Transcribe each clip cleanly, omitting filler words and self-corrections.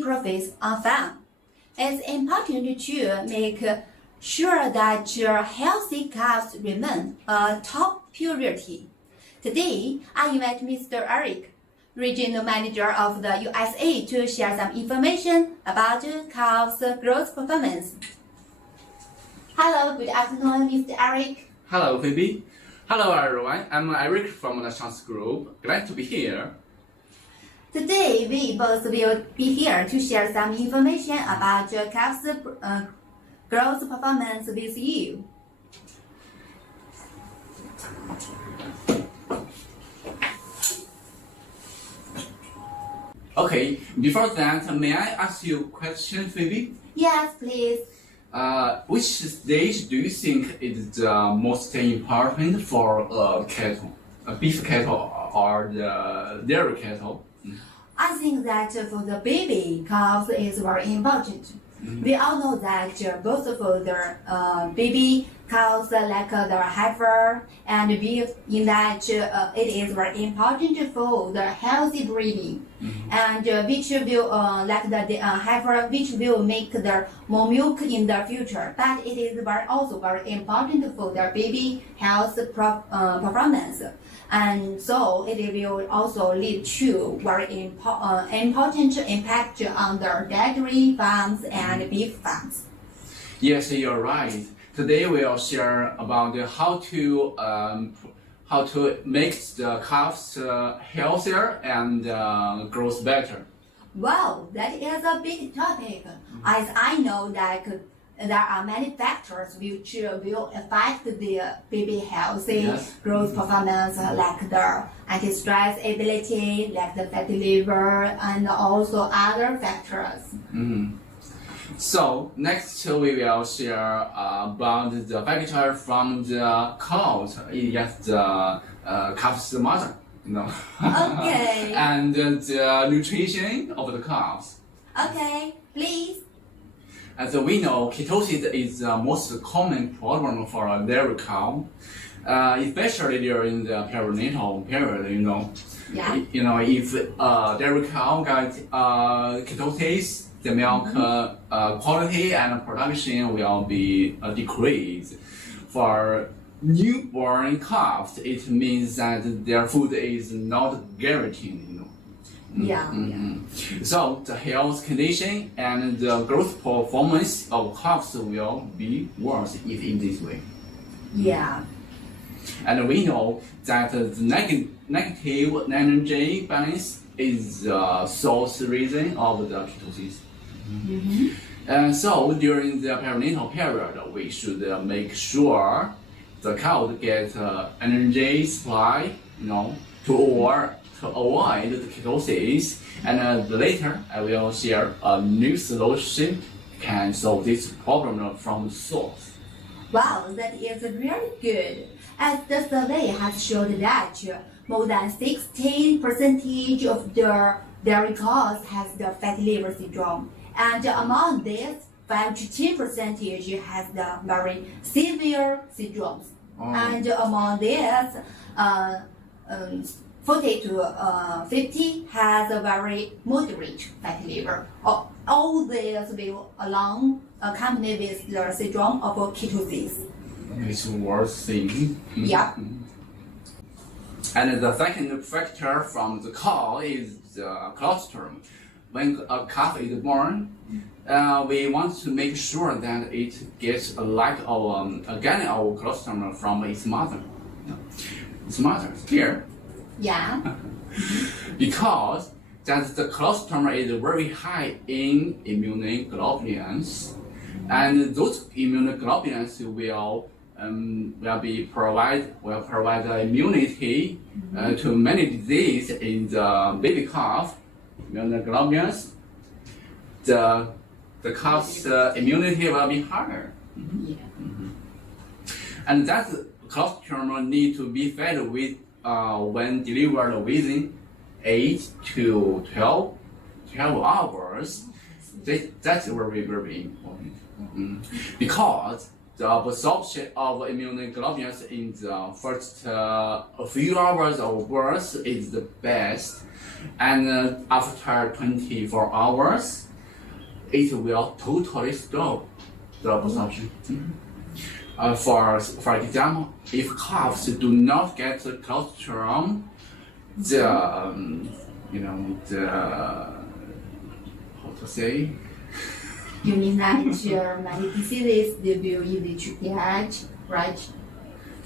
easy profits on farm. It's important to make sure that your healthy calves remain a top priority. Today, I invite Mr. Eric, Regional Manager of the USA, to share some information about calves' growth performance. Hello, good afternoon, Mr. Eric. Hello, Phoebe. Hello, everyone. I'm Eric from the Chance Group. Glad to be here. Today, we both will be here to share some information about calves' growth performance with you. Okay, before that, may I ask you a question, Phoebe? Yes, please. Which stage do you think is the most important for cattle, beef cattle or the dairy cattle? I think that for the baby calves is very important. We all know that both for the baby cows like the heifer and beef, in that it is very important for the healthy breeding, and which will like the heifer, which will make the more milk in the future. But it is also very important for the baby health performance, and so it will also lead to very important impact on the dairy farms and beef farms. Yes, you're right. Today we'll share about how to make the calves healthier and grows better. Wow, that is a big topic. As I know that there are many factors which will affect the baby healthy growth performance, like the anti-stress ability, like the fatty liver, and also other factors. So next we will share about the factor from the cows, yes, the calf's mother, Okay. and the nutrition of the calves. Okay, please. As we know, ketosis is the most common problem for a dairy cow, especially during the perinatal period. Yeah. If a dairy cow got ketosis, the milk quality and production will be decreased. For newborn calves, it means that their food is not guaranteed. Yeah. So the health condition and the growth performance of calves will be worse if in this way. Yeah. And we know that the negative energy balance is the source reason of the ketosis. And so during the perinatal period, we should make sure the cow get energy supply, to avoid the ketosis. And later, I will share a new solution can solve this problem from the source. Wow, that is really good. As the survey has showed that more than 16% of the dairy cows has the fatty liver syndrome, and among this, 5 to 10% has the very severe syndromes, and among this, 40 to 50 has a very moderate fatty liver. All these will along accompany with the syndrome of ketosis. It's worse thing. Yeah. And the second factor from the cow is the colostrum. When a calf is born, we want to make sure that it gets a lack of again our colostrum from its mother. Its mother here. Yeah. Because that the colostrum is very high in immunoglobulins, and those immunoglobulins will provide the immunity to many diseases in the baby calf. Immunoglobulins, the calf's immunity will be higher. And that colostrum need to be fed with when delivered within 8 to 12 hours. That's very, very important. Because the absorption of immunoglobulins in the first few hours of birth is the best, and after 24 hours, it will totally stop the absorption. For example, if calves do not get the colostrum, the how to say? You mean that many diseases they will easy to get, right?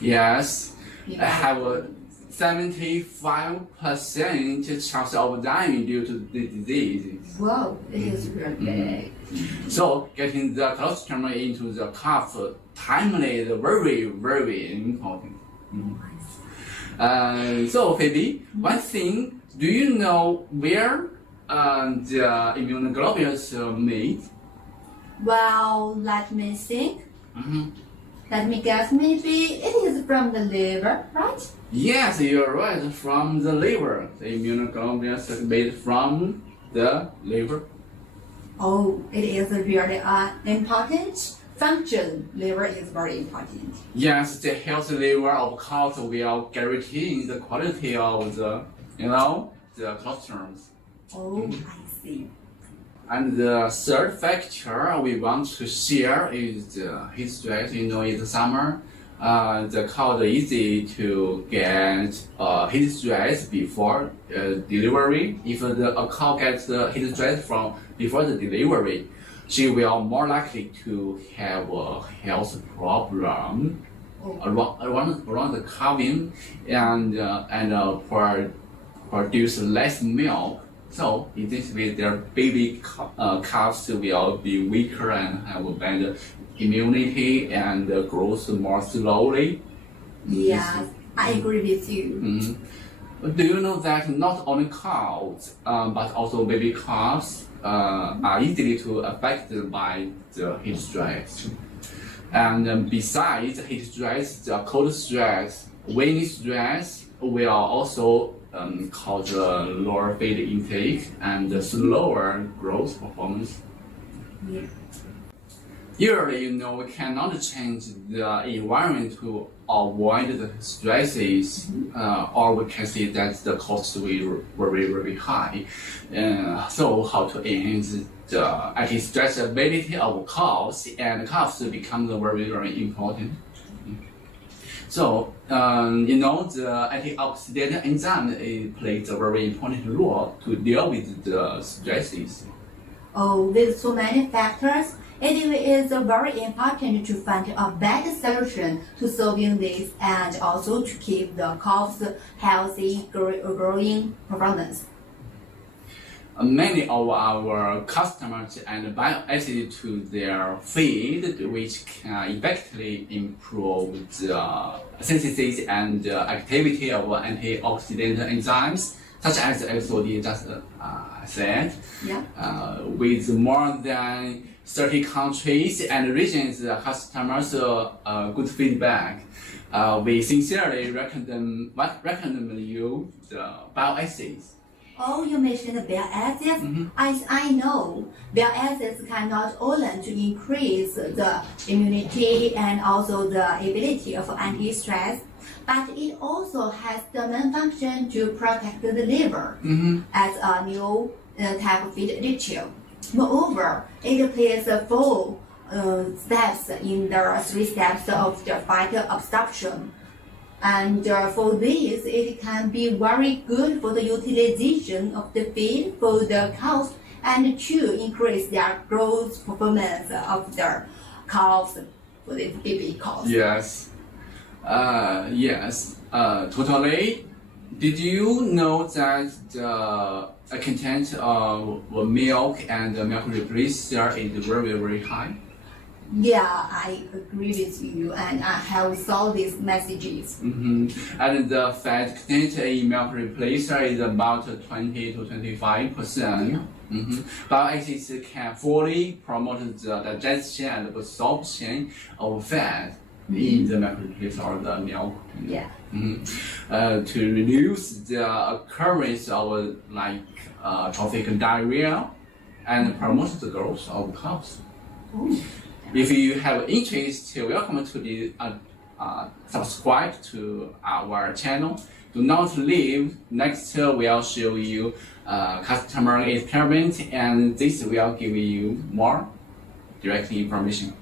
Yes, Yeah. I have a 75% chance of dying due to the disease. Wow, it is really big. So getting the colostrum into the calf timely is very, very important. So Phoebe, one thing, do you know where the immunoglobulins are made? Well, let me think. Let me guess, maybe it is from the liver, right? Yes, you're right, from the liver. The immunoglobulins are made from the liver. Oh, it is really important function. Liver is very important. Yes, the healthy liver of cows will guarantee the quality of the colostrums. Oh, I see. And the third factor we want to share is the heat stress. In the summer, the cow is easy to get heat stress before delivery. If a cow gets heat stress from before the delivery, she will more likely to have a health problem around the calving and produce less milk. So in this way, their baby calves will be weaker and have bad immunity and grows more slowly. Yes, I agree with you. Do you know that not only cows, but also baby calves are easily to affected by the heat stress? And besides heat stress, the cold stress, wind stress will also cause lower feed intake and slower growth performance. Yeah. Usually, we cannot change the environment to avoid the stresses, or we can see that the costs will be very, very high. So, how to enhance the anti-stress ability of cows and calves becomes very, very important. So, the antioxidant enzyme plays a very important role to deal with the stresses. Oh, with so many factors, it is very important to find a better solution to solving this and also to keep the calves healthy, growing performance. Many of our customers add bile acids to their feed, which can effectively improve the synthesis and activity of antioxidant enzymes, such as XOD just said. Yeah. With more than 30 countries and regions, customers good feedback. We sincerely recommend you the bile acids. Oh, you mentioned the bile acids. As I know, bile acids can not only to increase the immunity and also the ability of anti-stress, but it also has the main function to protect the liver as a new type of feed additive. Moreover, it plays 4 steps in the 3 steps of the fat absorption. And for this, it can be very good for the utilization of the feed for the cows and to increase their growth performance of the calves, for the baby calves. Yes. Totally. Did you know that the content of milk and milk replacer is very, very high? Yeah, I agree with you, and I have saw these messages. And the fat content in milk replacer is about 20 to 25%. Bile acids can fully promote the digestion and absorption of fat in the milk replacer or the milk. Yeah. To reduce the occurrence of trophic diarrhea and promote the growth of calves. If you have interest, welcome to be subscribe to our channel. Do not leave. Next we'll show you customer experiment, and this will give you more direct information.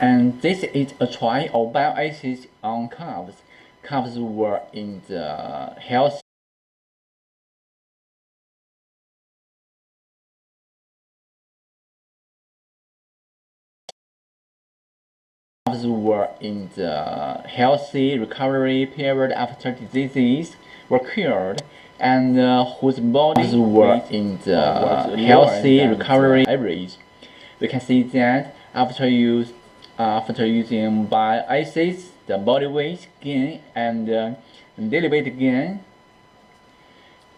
And this is a trial of bile acids on calves. Calves were in the healthy recovery period after diseases were cured, and whose bodies were in the healthy recovery average. We can see that after using bile acids, the body weight gain and daily weight gain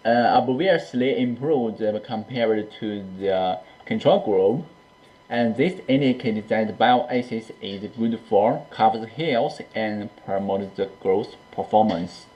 obviously improved compared to the control group, and this indicates that bile acids is good for calves' health and promotes the growth performance.